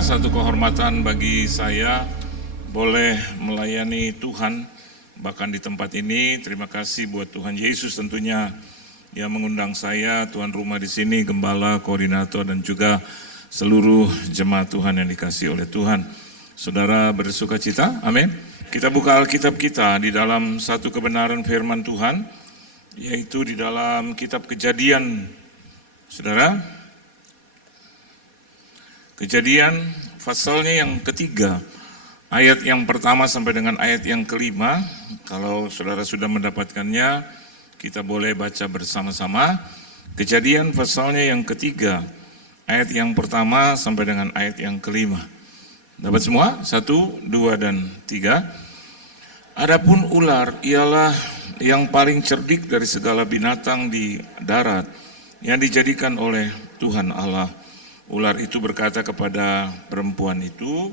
Saudara, satu kehormatan bagi saya boleh melayani Tuhan bahkan di tempat ini. Terima kasih buat Tuhan Yesus tentunya yang mengundang saya, tuan rumah di sini, gembala, koordinator dan juga seluruh jemaat Tuhan yang dikasihi oleh Tuhan. Saudara bersuka cita, amin. Kita buka Alkitab kita di dalam satu kebenaran firman Tuhan, yaitu di dalam kitab Kejadian. Saudara, Kejadian pasalnya yang ketiga, ayat yang pertama sampai dengan ayat yang kelima. Kalau saudara sudah mendapatkannya, kita boleh baca bersama-sama. Kejadian pasalnya yang ketiga, ayat yang pertama sampai dengan ayat yang kelima. Dapat semua? 1, 2, dan 3. Adapun ular ialah yang paling cerdik dari segala binatang di darat yang dijadikan oleh Tuhan Allah. Ular itu berkata kepada perempuan itu,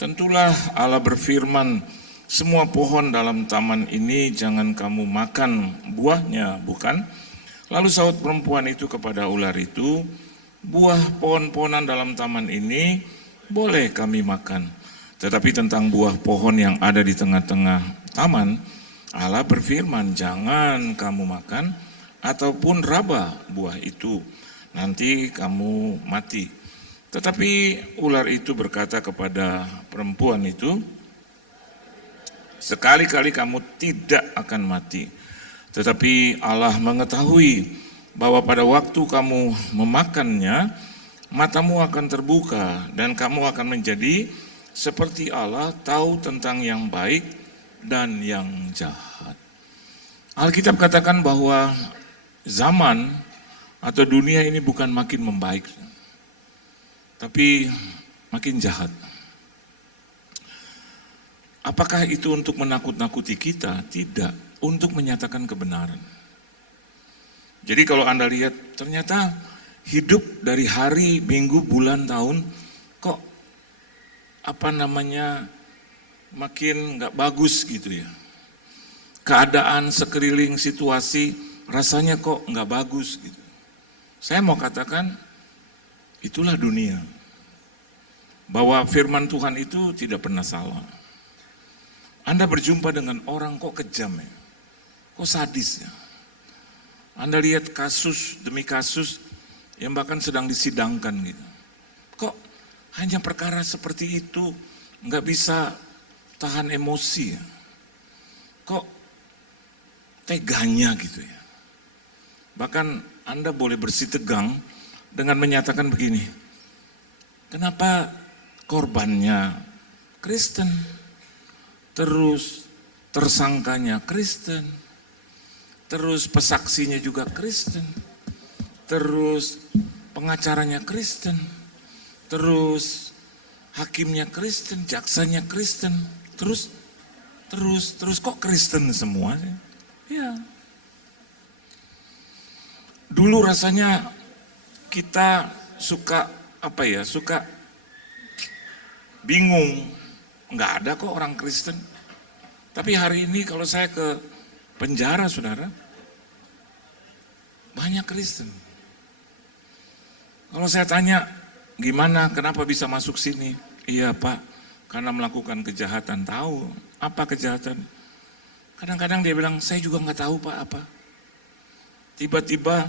tentulah Allah berfirman, semua pohon dalam taman ini jangan kamu makan buahnya, bukan? Lalu sahut perempuan itu kepada ular itu, buah pohon-pohonan dalam taman ini boleh kami makan. Tetapi tentang buah pohon yang ada di tengah-tengah taman, Allah berfirman, jangan kamu makan ataupun raba buah itu. Nanti kamu mati. Tetapi ular itu berkata kepada perempuan itu, sekali-kali kamu tidak akan mati. Tetapi Allah mengetahui bahwa pada waktu kamu memakannya, matamu akan terbuka dan kamu akan menjadi seperti Allah, tahu tentang yang baik dan yang jahat. Alkitab katakan bahwa zaman atau dunia ini bukan makin membaik, tapi makin jahat. Apakah itu untuk menakut-nakuti kita? Tidak, untuk menyatakan kebenaran. Jadi kalau Anda lihat, ternyata hidup dari hari, minggu, bulan, tahun, kok makin gak bagus gitu ya. Keadaan sekeliling situasi rasanya kok gak bagus gitu. Saya mau katakan, itulah dunia. Bahwa firman Tuhan itu tidak pernah salah. Anda berjumpa dengan orang kok kejam ya, kok sadis ya. Anda lihat kasus demi kasus yang bahkan sedang disidangkan gitu. Kok hanya perkara seperti itu nggak bisa tahan emosi ya. Kok teganya gitu ya. Bahkan Anda boleh bersitegang dengan menyatakan begini, kenapa korbannya Kristen, terus tersangkanya Kristen, terus pesaksinya juga Kristen, terus pengacaranya Kristen, terus hakimnya Kristen, jaksanya Kristen, terus kok Kristen semua? Ya. Dulu rasanya kita suka bingung, nggak ada kok orang Kristen. Tapi hari ini kalau saya ke penjara, saudara, banyak Kristen. Kalau saya tanya, gimana, kenapa bisa masuk sini? Iya Pak, karena melakukan kejahatan. Tahu apa kejahatan? Kadang-kadang dia bilang, saya juga nggak tahu Pak apa. Tiba-tiba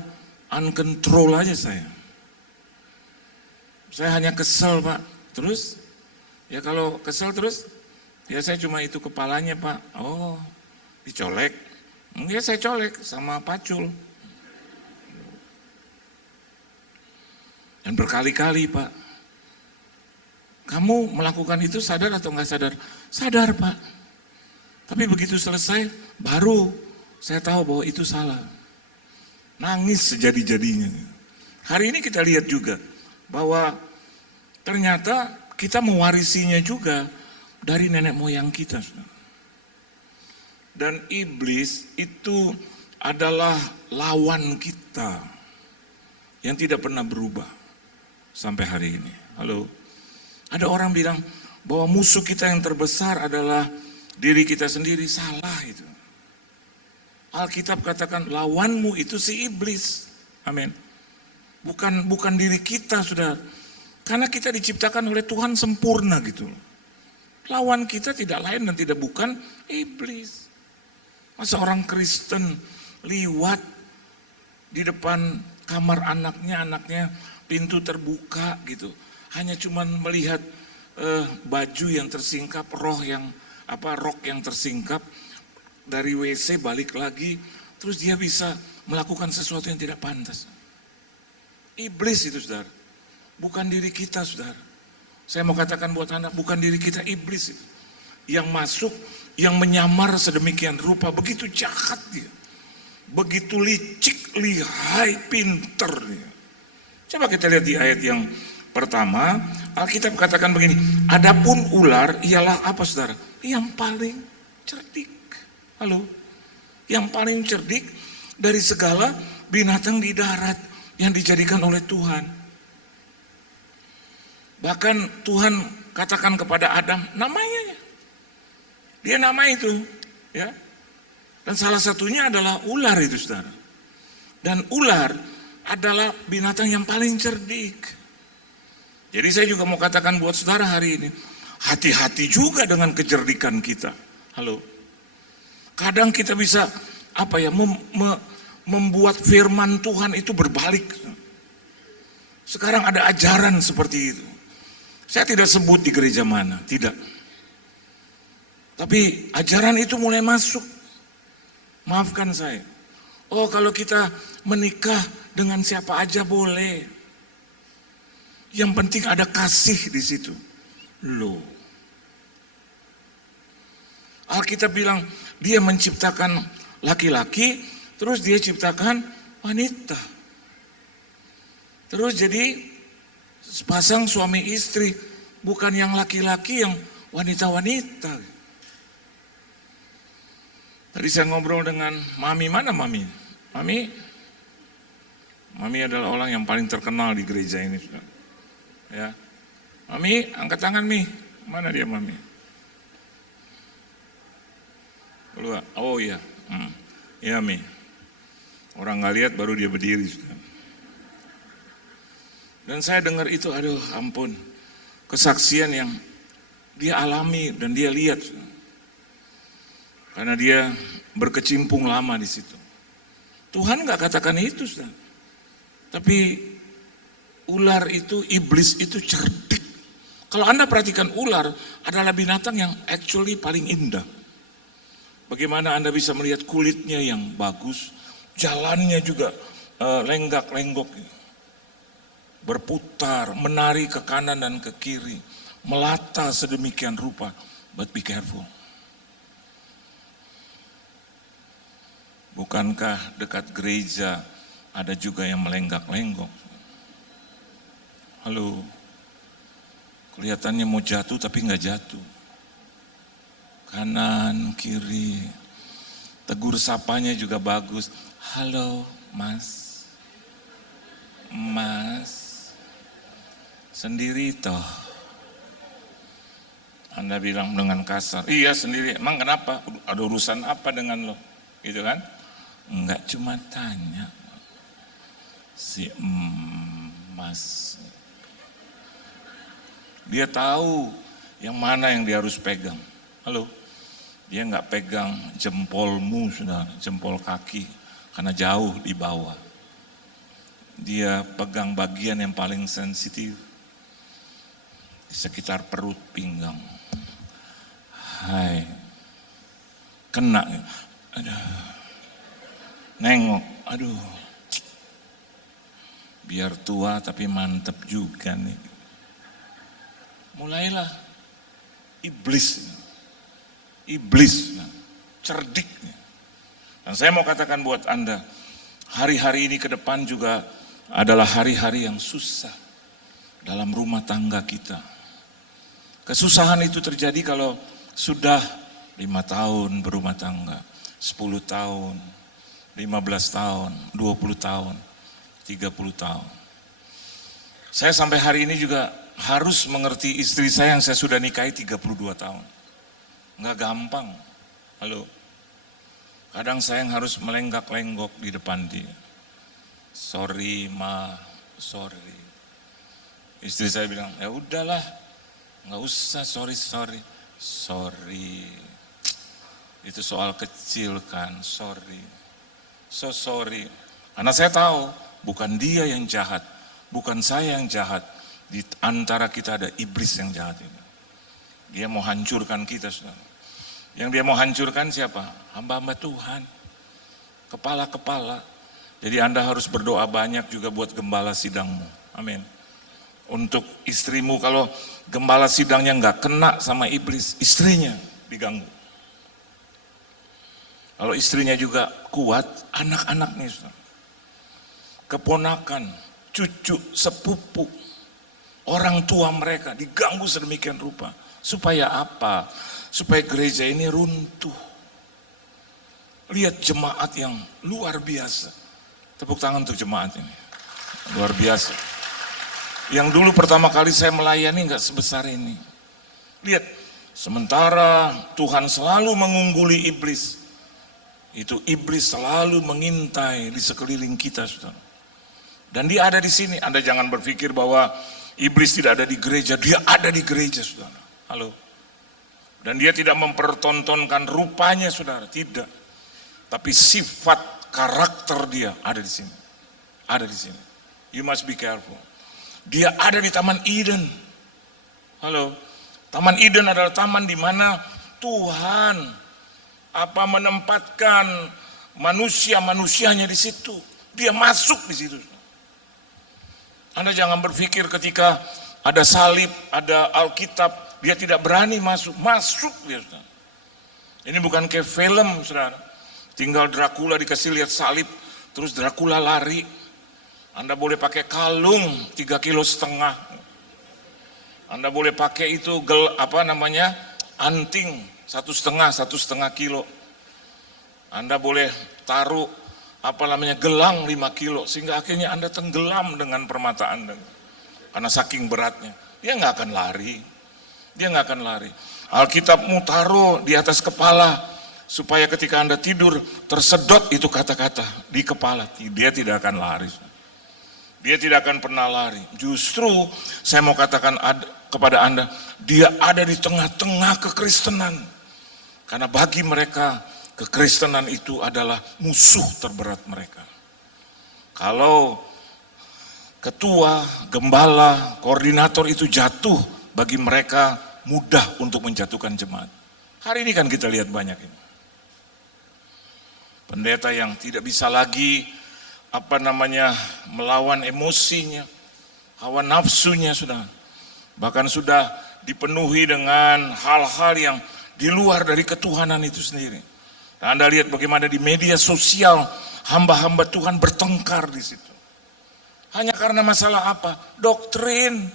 uncontrol aja saya. Saya hanya kesel Pak. Terus, ya kalau kesel terus, ya saya cuma itu kepalanya Pak. Oh, dicolek. Ya saya colek sama pacul. Dan berkali-kali Pak. Kamu melakukan itu sadar atau enggak sadar? Sadar Pak. Tapi begitu selesai, baru saya tahu bahwa itu salah. Nangis sejadi-jadinya. Hari ini kita lihat juga bahwa ternyata kita mewarisinya juga dari nenek moyang kita. Dan iblis itu adalah lawan kita yang tidak pernah berubah sampai hari ini. Halo. Ada orang bilang bahwa musuh kita yang terbesar adalah diri kita sendiri. Salah itu. Alkitab katakan lawanmu itu si iblis. Amin. Bukan diri kita, sudah. Karena kita diciptakan oleh Tuhan sempurna gitu. Lawan kita tidak lain dan tidak bukan iblis. Masa orang Kristen liwat di depan kamar anaknya pintu terbuka gitu. Hanya cuman melihat baju yang tersingkap, rok yang tersingkap, dari WC balik lagi, terus dia bisa melakukan sesuatu yang tidak pantas. Iblis itu, saudara. Bukan diri kita, saudara. Saya mau katakan buat Anda, bukan diri kita, iblis itu. Yang masuk, yang menyamar sedemikian rupa, begitu jahat dia. Begitu licik, lihai, pinter dia. Coba kita lihat di ayat yang pertama, Alkitab katakan begini, adapun ular ialah apa, saudara? Yang paling cerdik. Halo? Yang paling cerdik dari segala binatang di darat yang dijadikan oleh Tuhan. Bahkan Tuhan katakan kepada Adam, namanya. Dia nama itu, ya. Dan salah satunya adalah ular itu, saudara. Dan ular adalah binatang yang paling cerdik. Jadi saya juga mau katakan buat saudara hari ini, hati-hati juga dengan kecerdikan kita. Halo. Kadang kita bisa membuat firman Tuhan itu berbalik. Sekarang ada ajaran seperti itu. Saya tidak sebut di gereja mana, tidak. Tapi ajaran itu mulai masuk. Maafkan saya. Oh, kalau kita menikah dengan siapa aja boleh. Yang penting ada kasih di situ. Loh. Alkitab bilang dia menciptakan laki-laki, terus dia ciptakan wanita. Terus jadi sepasang suami istri, bukan yang laki-laki, yang wanita-wanita. Tadi saya ngobrol dengan Mami, mana Mami? Mami adalah orang yang paling terkenal di gereja ini. Ya, Mami, angkat tangan Mi. Mana dia Mami? Oh iya, ya Mi. Orang nggak lihat baru dia berdiri. Dan saya dengar itu, aduh ampun, kesaksian yang dia alami dan dia lihat. Karena dia berkecimpung lama di situ. Tuhan nggak katakan itu, saudara. Tapi ular itu, iblis itu cerdik. Kalau Anda perhatikan, ular adalah binatang yang actually paling indah. Bagaimana Anda bisa melihat kulitnya yang bagus, jalannya juga lenggak-lenggok, berputar, menari ke kanan dan ke kiri, melata sedemikian rupa. But be careful. Bukankah dekat gereja ada juga yang melenggak-lenggok? Halo, kelihatannya mau jatuh tapi nggak jatuh. Kanan, kiri, tegur sapanya juga bagus. Halo, Mas. Mas, sendiri toh. Anda bilang dengan kasar, iya sendiri, emang kenapa? Ada urusan apa dengan lo? Gitu kan? Enggak, cuma tanya. Si Mas. Dia tahu yang mana yang dia harus pegang. Halo? Dia enggak pegang jempolmu, saudara, jempol kaki, karena jauh di bawah. Dia pegang bagian yang paling sensitif, di sekitar perut, pinggang. Hai, kena. Nengok, aduh, biar tua tapi mantep juga nih. Mulailah iblis, cerdik. Dan saya mau katakan buat Anda, hari-hari ini ke depan juga adalah hari-hari yang susah dalam rumah tangga kita. Kesusahan itu terjadi kalau sudah 5 tahun berumah tangga, 10 tahun, 15 tahun, 20 tahun, 30 tahun. Saya sampai hari ini juga harus mengerti istri saya yang saya sudah nikahi 32 tahun. Nggak gampang. Halo. Kadang saya yang harus melenggak-lenggok di depan dia. Sorry, Ma, sorry. Istri saya bilang, ya udahlah, nggak usah sorry. Itu soal kecil kan, sorry. So sorry. Karena saya tahu, bukan dia yang jahat, bukan saya yang jahat. Di antara kita ada iblis yang jahat ini. Dia mau hancurkan kita, saudara. Yang dia mau hancurkan siapa? Hamba-hamba Tuhan. Kepala-kepala. Jadi Anda harus berdoa banyak juga buat gembala sidangmu. Amin. Untuk istrimu, kalau gembala sidangnya nggak kena sama iblis, istrinya diganggu. Kalau istrinya juga kuat, anak-anaknya, saudara. Keponakan, cucu, sepupu, orang tua mereka diganggu sedemikian rupa. Supaya apa? Supaya gereja ini runtuh. Lihat jemaat yang luar biasa. Tepuk tangan untuk jemaat ini. Luar biasa. Yang dulu pertama kali saya melayani nggak sebesar ini. Lihat, sementara Tuhan selalu mengungguli iblis, itu iblis selalu mengintai di sekeliling kita, saudara. Dan dia ada di sini. Anda jangan berpikir bahwa iblis tidak ada di gereja. Dia ada di gereja, saudara. Halo. Dan dia tidak mempertontonkan rupanya, saudara. Tidak. Tapi sifat karakter dia ada di sini. Ada di sini. You must be careful. Dia ada di Taman Eden. Halo. Taman Eden adalah taman di mana Tuhan menempatkan manusia-manusianya di situ. Dia masuk di situ. Anda jangan berpikir ketika ada salib, ada Alkitab, dia tidak berani masuk. Masuk dia, saudara. Ini bukan kayak film, saudara. Tinggal Dracula dikasih lihat salib, terus Dracula lari. Anda boleh pakai kalung 3,5 kilo. Anda boleh pakai itu anting 1,5 kilo. Anda boleh taruh gelang 5 kilo, sehingga akhirnya Anda tenggelam dengan permata Anda. Karena saking beratnya. Dia nggak akan lari. Dia nggak akan lari. Alkitabmu taruh di atas kepala, supaya ketika Anda tidur, tersedot itu kata-kata di kepala. Dia tidak akan lari. Dia tidak akan pernah lari. Justru saya mau katakan kepada Anda, dia ada di tengah-tengah kekristenan. Karena bagi mereka, kekristenan itu adalah musuh terberat mereka. Kalau ketua, gembala, koordinator itu jatuh, bagi mereka mudah untuk menjatuhkan jemaat. Hari ini kan kita lihat banyak ini. Pendeta yang tidak bisa lagi melawan emosinya, hawa nafsunya, sudah. Bahkan sudah dipenuhi dengan hal-hal yang di luar dari ketuhanan itu sendiri. Nah, Anda lihat bagaimana di media sosial hamba-hamba Tuhan bertengkar di situ. Hanya karena masalah apa? Doktrin.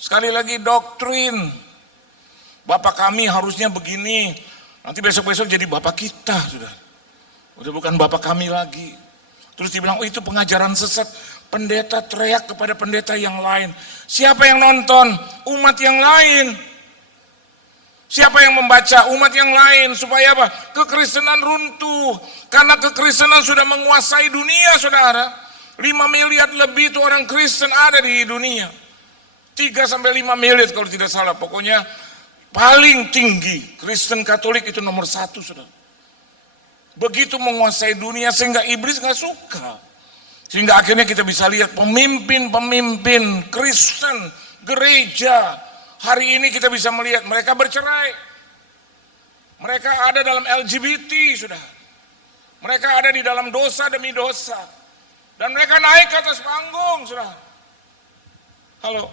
Sekali lagi doktrin. Bapak kami harusnya begini. Nanti besok-besok jadi bapak kita, sudah. Udah bukan bapak kami lagi. Terus dibilang, oh itu pengajaran sesat. Pendeta teriak kepada pendeta yang lain. Siapa yang nonton? Umat yang lain. Siapa yang membaca? Umat yang lain. Supaya apa? Kekristenan runtuh. Karena kekristenan sudah menguasai dunia, saudara. 5 miliar lebih itu orang Kristen ada di dunia. 3-5 miliar kalau tidak salah. Pokoknya paling tinggi. Kristen Katolik itu nomor 1, saudara. Begitu menguasai dunia sehingga iblis gak suka. Sehingga akhirnya kita bisa lihat pemimpin Kristen, gereja. Hari ini kita bisa melihat mereka bercerai. Mereka ada dalam LGBT, sudah. Mereka ada di dalam dosa demi dosa. Dan mereka naik ke atas panggung, sudah. Halo.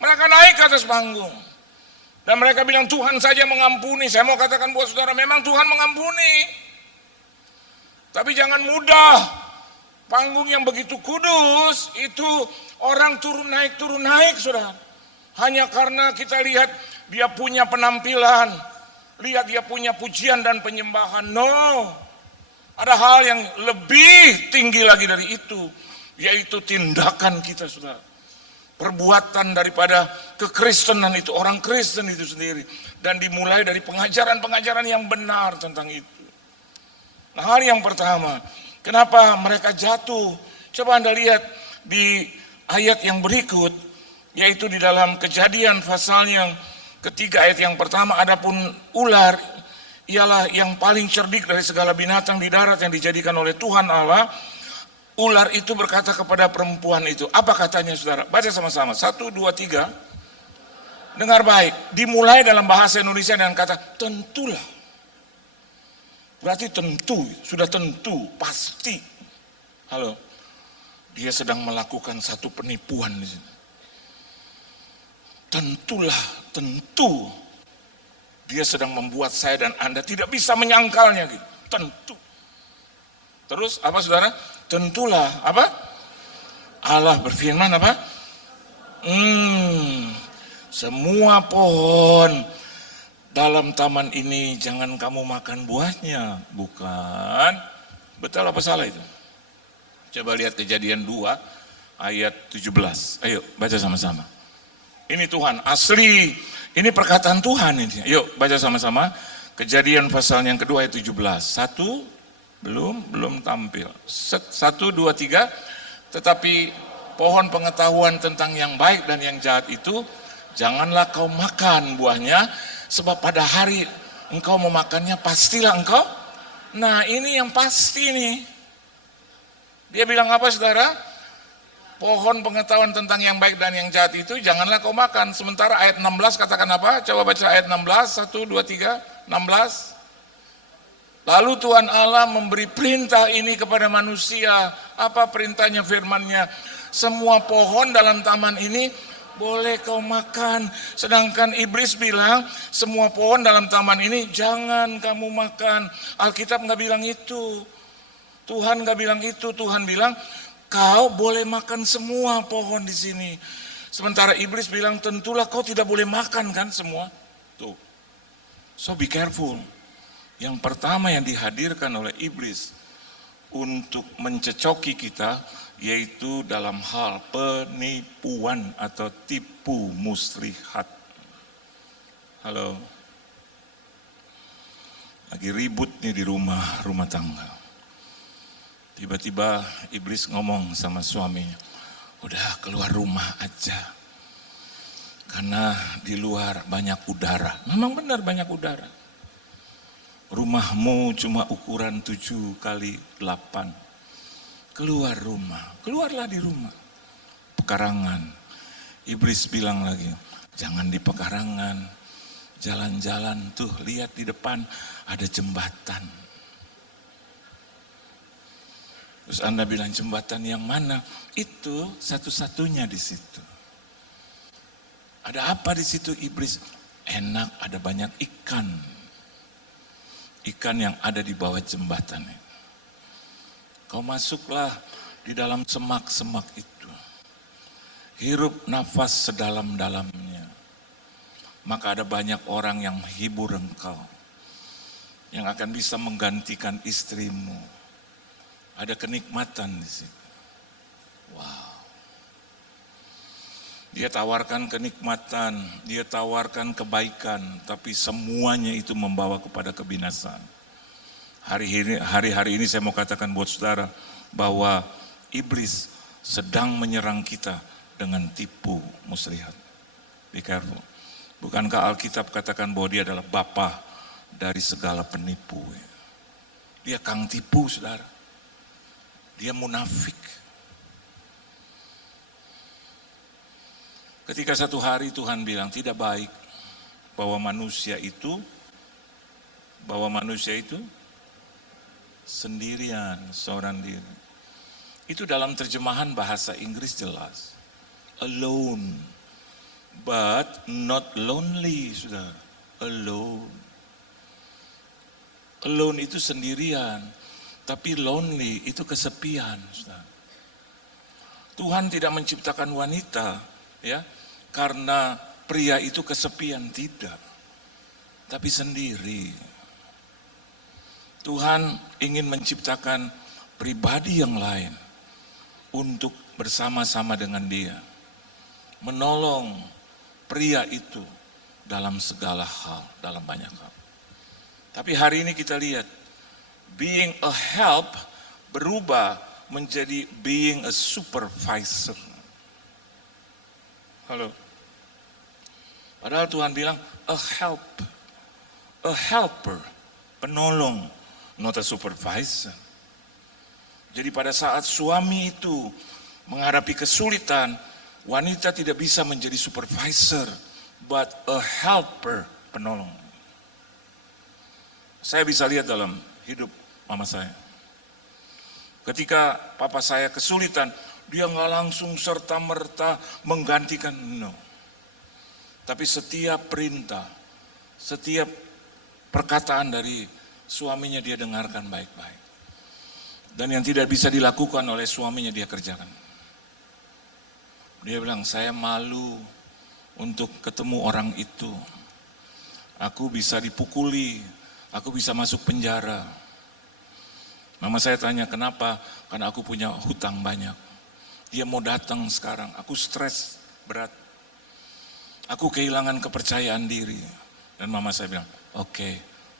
Mereka naik ke atas panggung. Dan mereka bilang Tuhan saja mengampuni. Saya mau katakan buat saudara, memang Tuhan mengampuni. Tapi jangan mudah. Panggung yang begitu kudus, itu orang turun naik, saudara. Hanya karena kita lihat dia punya penampilan, lihat dia punya pujian dan penyembahan. No. Ada hal yang lebih tinggi lagi dari itu, yaitu tindakan kita, saudara. Perbuatan daripada kekristenan itu, orang Kristen itu sendiri. Dan dimulai dari pengajaran-pengajaran yang benar tentang itu. Nah, hal yang pertama, kenapa mereka jatuh? Coba Anda lihat, di ayat yang berikut, yaitu di dalam Kejadian pasal yang ketiga ayat yang pertama, adapun ular ialah yang paling cerdik dari segala binatang di darat yang dijadikan oleh Tuhan Allah. Ular itu berkata kepada perempuan itu, apa katanya saudara? Baca sama-sama, 1, 2, 3. Dengar baik, dimulai dalam bahasa Indonesia dengan kata tentulah. Berarti tentu, sudah tentu, pasti. Halo, dia sedang melakukan satu penipuan di sini. Tentulah, tentu. Dia sedang membuat saya dan Anda tidak bisa menyangkalnya gitu. Tentu. Terus apa saudara? Tentulah apa? Allah berfirman apa? Semua pohon dalam taman ini jangan kamu makan buahnya. Bukan. Betul apa salah itu? Coba lihat Kejadian 2 ayat 17. Ayo baca sama-sama. Ini Tuhan asli. Ini perkataan Tuhan ini. Yuk baca sama-sama. Kejadian pasal yang kedua ayat 17. 1, belum tampil. 1, 2, 3. Tetapi pohon pengetahuan tentang yang baik dan yang jahat itu janganlah kau makan buahnya, sebab pada hari engkau memakannya pastilah engkau. Nah ini yang pasti nih. Dia bilang apa saudara? Pohon pengetahuan tentang yang baik dan yang jahat itu janganlah kau makan. Sementara ayat 16 katakan apa? Coba baca ayat 16, 1, 2, 3, 16. Lalu Tuhan Allah memberi perintah ini kepada manusia. Apa perintahnya, firman-Nya? Semua pohon dalam taman ini boleh kau makan. Sedangkan iblis bilang, semua pohon dalam taman ini jangan kamu makan. Alkitab nggak bilang itu. Tuhan nggak bilang itu. Tuhan bilang, kau boleh makan semua pohon di sini. Sementara iblis bilang, tentulah kau tidak boleh makan kan semua. Tuh. So be careful. Yang pertama yang dihadirkan oleh iblis untuk mencecoki kita, yaitu dalam hal penipuan atau tipu muslihat. Halo, lagi ribut nih di rumah tangga. Tiba-tiba iblis ngomong sama suaminya, udah keluar rumah aja. Karena di luar banyak udara. Memang benar banyak udara. Rumahmu cuma ukuran 7x8. Keluar rumah, keluarlah di rumah. Pekarangan. Iblis bilang lagi, jangan di pekarangan. Jalan-jalan tuh, lihat di depan ada jembatan. Terus Anda bilang jembatan yang mana? Itu satu-satunya di situ. Ada apa di situ iblis? Enak, ada banyak ikan. Ikan yang ada di bawah jembatan itu. Kau masuklah di dalam semak-semak itu. Hirup nafas sedalam-dalamnya. Maka ada banyak orang yang menghibur engkau. Yang akan bisa menggantikan istrimu. Ada kenikmatan di situ. Wow. Dia tawarkan kenikmatan, dia tawarkan kebaikan, tapi semuanya itu membawa kepada kebinasaan. Hari-hari ini saya mau katakan buat saudara bahwa iblis sedang menyerang kita dengan tipu muslihat. Be careful. Bukankah Alkitab katakan bahwa dia adalah bapa dari segala penipu? Dia kang tipu saudara. Dia munafik. Ketika satu hari Tuhan bilang tidak baik bahwa manusia itu sendirian, seorang diri. Itu dalam terjemahan bahasa Inggris jelas. Alone, but not lonely, saudara. Alone. Alone itu sendirian, tapi lonely itu kesepian, saudara. Tuhan tidak menciptakan wanita, ya, karena pria itu kesepian, tidak, tapi sendiri. Tuhan ingin menciptakan pribadi yang lain untuk bersama-sama dengan dia, menolong pria itu dalam segala hal, dalam banyak hal. Tapi hari ini kita lihat, being a help berubah menjadi being a supervisor. Halo. Padahal Tuhan bilang a helper, penolong, not a supervisor. Jadi pada saat suami itu menghadapi kesulitan, wanita tidak bisa menjadi supervisor, but a helper, penolong. Saya bisa lihat dalam hidup mama saya. Ketika papa saya kesulitan, dia nggak langsung serta-merta menggantikan, no. Tapi setiap perintah, setiap perkataan dari suaminya dia dengarkan baik-baik. Dan yang tidak bisa dilakukan oleh suaminya dia kerjakan. Dia bilang, saya malu untuk ketemu orang itu. Aku bisa dipukuli, aku bisa masuk penjara. Mama saya tanya, kenapa? Karena aku punya hutang banyak. Dia mau datang sekarang, aku stres berat. Aku kehilangan kepercayaan diri. Dan mama saya bilang, oke,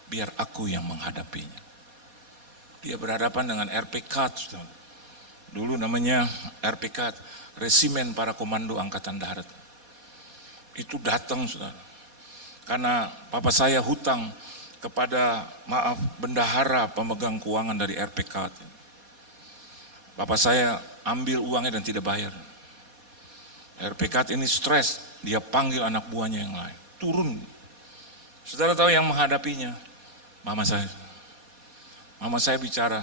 biar aku yang menghadapinya. Dia berhadapan dengan RPK, dulu namanya RPK, Resimen Para Komando Angkatan Darat. Itu datang, saudara. Karena papa saya hutang kepada, bendahara pemegang keuangan dari RPK. Papa saya ambil uangnya dan tidak bayar. RPK ini stres, dia panggil anak buahnya yang lain. Turun. Saudara tahu yang menghadapinya? Mama saya. Mama saya bicara,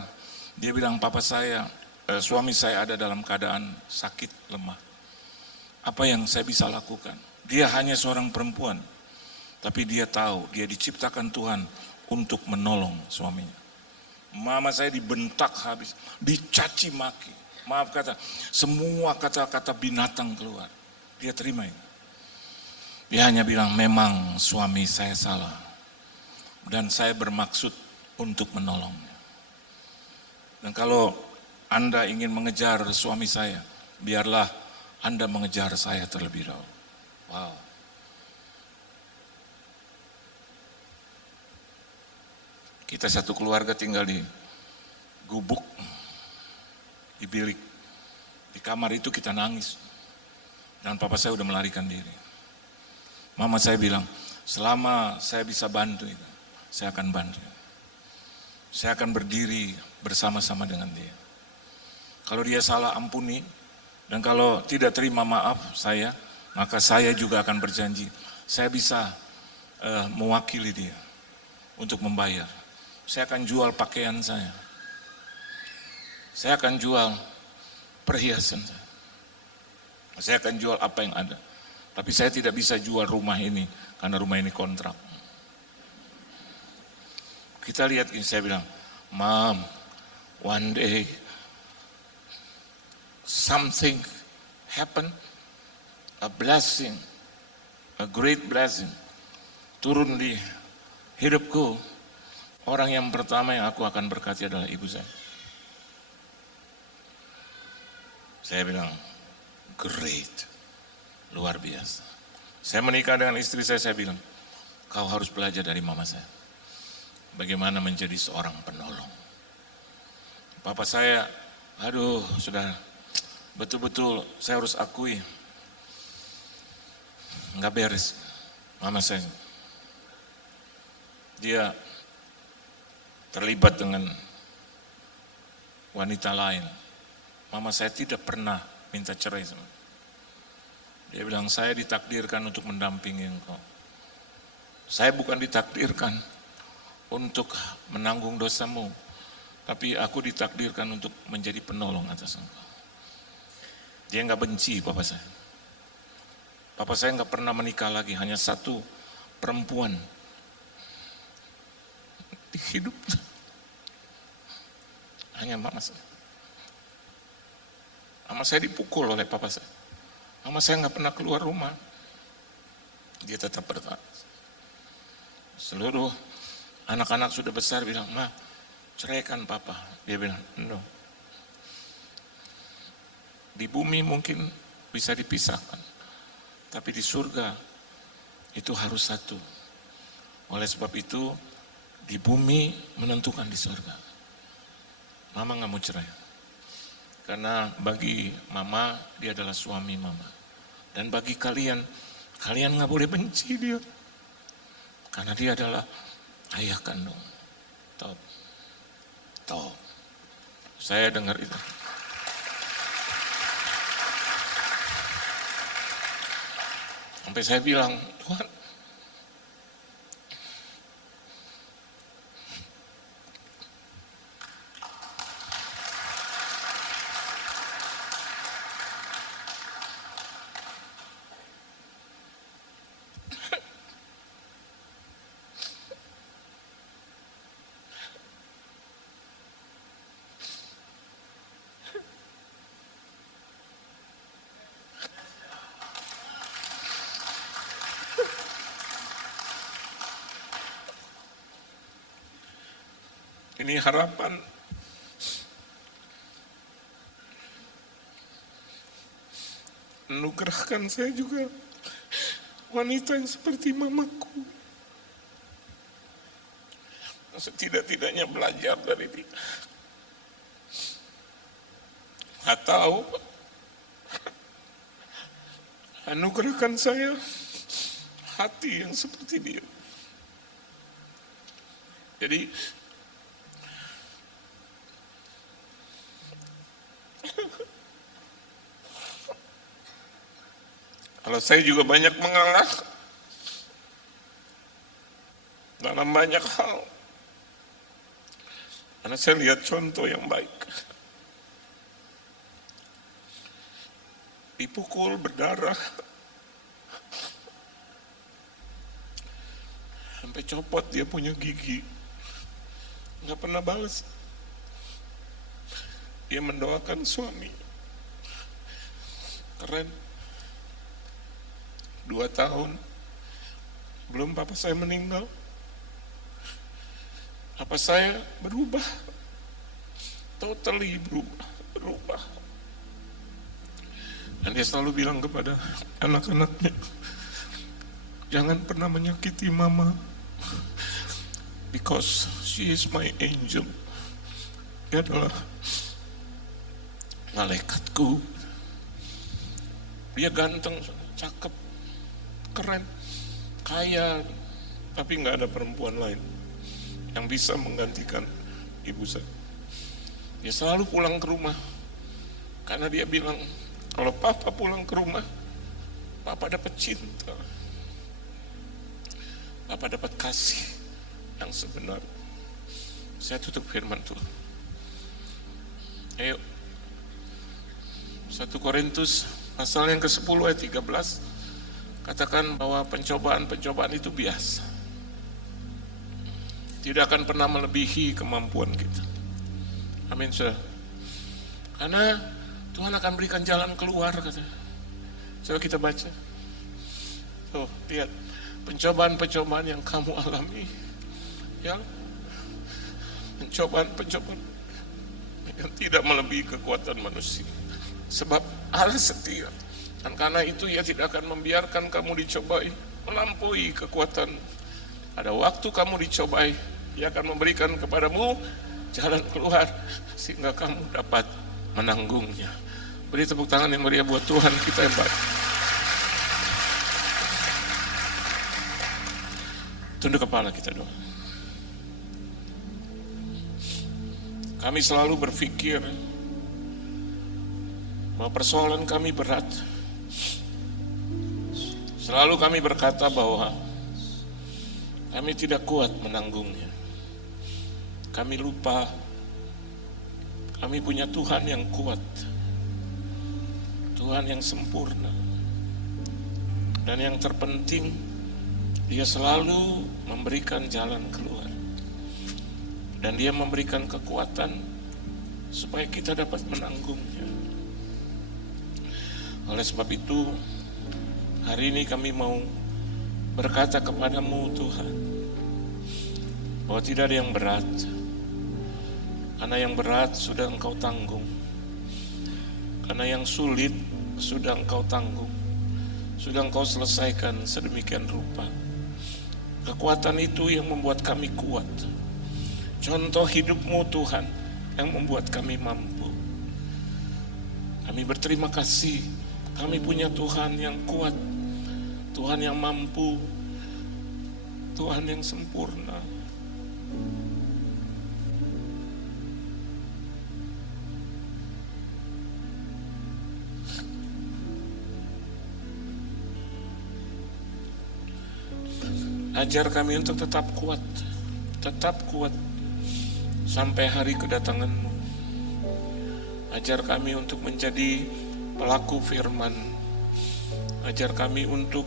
dia bilang papa saya, suami saya ada dalam keadaan sakit, lemah. Apa yang saya bisa lakukan? Dia hanya seorang perempuan, tapi dia tahu, dia diciptakan Tuhan untuk menolong suaminya. Mama saya dibentak habis, dicaci maki. Maaf kata, semua kata-kata binatang keluar. Dia terima itu. Dia hanya bilang, memang suami saya salah. Dan saya bermaksud untuk menolongnya. Dan kalau Anda ingin mengejar suami saya, biarlah Anda mengejar saya terlebih dahulu. Wow. Kita satu keluarga tinggal di gubuk, di bilik. Di kamar itu kita nangis. Dan papa saya udah melarikan diri. Mama saya bilang, selama saya bisa bantu, saya akan bantu. Saya akan berdiri bersama-sama dengan dia. Kalau dia salah, ampuni. Dan kalau tidak terima maaf saya, maka saya juga akan berjanji. Saya bisa mewakili dia untuk membayar. Saya akan jual pakaian saya. Saya akan jual perhiasan saya. Saya akan jual apa yang ada. Tapi saya tidak bisa jual rumah ini, karena rumah ini kontrak. Kita lihat ini, saya bilang, Mom, one day something happen, a blessing, a great blessing, turun di hidupku. Orang yang pertama yang aku akan berkati adalah ibu saya. Saya bilang, great, luar biasa. Saya menikah dengan istri saya bilang, kau harus belajar dari mama saya. Bagaimana menjadi seorang penolong. Papa saya, aduh sudah betul-betul saya harus akui, nggak beres. Mama saya, dia terlibat dengan wanita lain. Mama saya tidak pernah minta cerai sama dia. Dia bilang, saya ditakdirkan untuk mendampingi engkau. Saya bukan ditakdirkan untuk menanggung dosamu, tapi aku ditakdirkan untuk menjadi penolong atas engkau. Dia nggak benci papa saya. Papa saya nggak pernah menikah lagi, hanya satu perempuan di hidup. Hanya mama saya. Mama saya dipukul oleh papa saya. Mama saya nggak pernah keluar rumah. Dia tetap bertahan. Seluruh anak-anak sudah besar bilang, Ma, ceraikan papa. Dia bilang, no. Di bumi mungkin bisa dipisahkan, tapi di surga itu harus satu. Oleh sebab itu, di bumi menentukan di surga. Mama nggak mau cerai. Karena bagi mama, dia adalah suami mama. Dan bagi kalian, kalian nggak boleh benci dia. Karena dia adalah ayah kandung. Top. Saya dengar itu. Sampai saya bilang, Tuhan, ini harapan. Anugerahkan saya juga wanita yang seperti mamaku. Setidak-tidaknya belajar dari dia. Atau anugerahkan saya hati yang seperti dia. Jadi kalau saya juga banyak mengalah dalam banyak hal, karena saya lihat contoh yang baik. Dipukul berdarah, sampai copot dia punya gigi, nggak pernah balas. Dia mendoakan suami, keren. 2 tahun belum papa saya meninggal, papa saya berubah, totally berubah. Dan dia selalu bilang kepada anak-anaknya, jangan pernah menyakiti mama, because she is my angel. Dia adalah malaikatku. Dia ganteng, cakep, keren, kaya, tapi nggak ada perempuan lain yang bisa menggantikan ibu saya. Dia selalu pulang ke rumah, karena dia bilang, kalau papa pulang ke rumah, papa dapat cinta, papa dapat kasih yang sebenarnya. Saya tutup firman Tuhan. Ayo, 1 Korintus pasal yang ke-10 ayat 13, katakan bahwa pencobaan-pencobaan itu biasa. Tidak akan pernah melebihi kemampuan kita. Amin, saudara. Karena Tuhan akan berikan jalan keluar, kata. Coba kita baca. Tuh, lihat. Pencobaan-pencobaan yang kamu alami. Ya. Pencobaan-pencobaan yang tidak melebihi kekuatan manusia. Sebab Allah setia. Dan karena itu ia tidak akan membiarkan kamu dicobai melampaui kekuatan. Ada waktu kamu dicobai, ia akan memberikan kepadamu jalan keluar sehingga kamu dapat menanggungnya. Beri tepuk tangan yang meriah buat Tuhan kita yang baik. Tunduk kepala kita doa. Kami selalu berpikir bahwa persoalan kami berat. Selalu kami berkata bahwa kami tidak kuat menanggungnya. Kami lupa kami punya Tuhan yang kuat, Tuhan yang sempurna. Dan yang terpenting, Dia selalu memberikan jalan keluar. Dan Dia memberikan kekuatan supaya kita dapat menanggungnya. Oleh sebab itu, hari ini kami mau berkata kepadamu Tuhan, bahwa tidak ada yang berat, karena yang berat sudah Engkau tanggung, karena yang sulit sudah Engkau tanggung, sudah Engkau selesaikan sedemikian rupa. Kekuatan itu yang membuat kami kuat. Contoh hidupmu Tuhan yang membuat kami mampu. Kami berterima kasih, kami punya Tuhan yang kuat, Tuhan yang mampu, Tuhan yang sempurna. Ajar kami untuk tetap kuat sampai hari kedatangan-Mu. Ajar kami untuk menjadi pelaku firman. Ajar kami untuk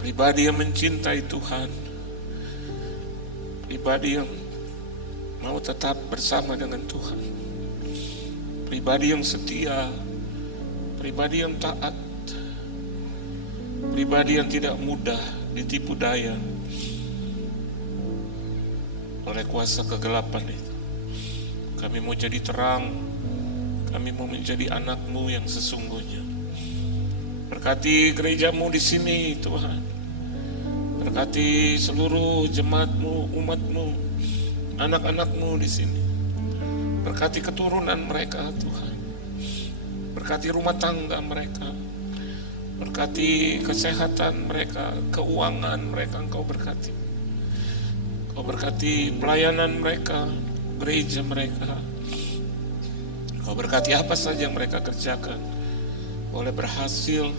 pribadi yang mencintai Tuhan, pribadi yang mau tetap bersama dengan Tuhan, pribadi yang setia, pribadi yang taat, pribadi yang tidak mudah ditipu daya oleh kuasa kegelapan itu. Kami mau jadi terang, kami mau menjadi anak-Mu yang sesungguhnya. Berkati gereja-Mu di sini Tuhan, berkati seluruh jemaat-Mu, umat-Mu, anak-anak-Mu di sini. Berkati keturunan mereka Tuhan, berkati rumah tangga mereka, berkati kesehatan mereka, keuangan mereka Engkau berkati. Engkau berkati pelayanan mereka, gereja mereka. Engkau berkati apa saja yang mereka kerjakan, boleh berhasil,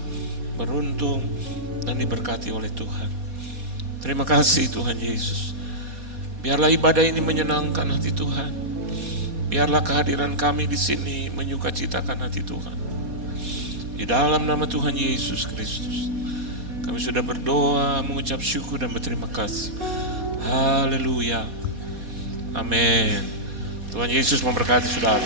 beruntung, dan diberkati oleh Tuhan. Terima kasih Tuhan Yesus. Biarlah ibadah ini menyenangkan hati Tuhan. Biarlah kehadiran kami di sini menyukacitakan hati Tuhan. Di dalam nama Tuhan Yesus Kristus, kami sudah berdoa, mengucap syukur dan berterima kasih. Haleluya. Amin. Tuhan Yesus memberkati saudara.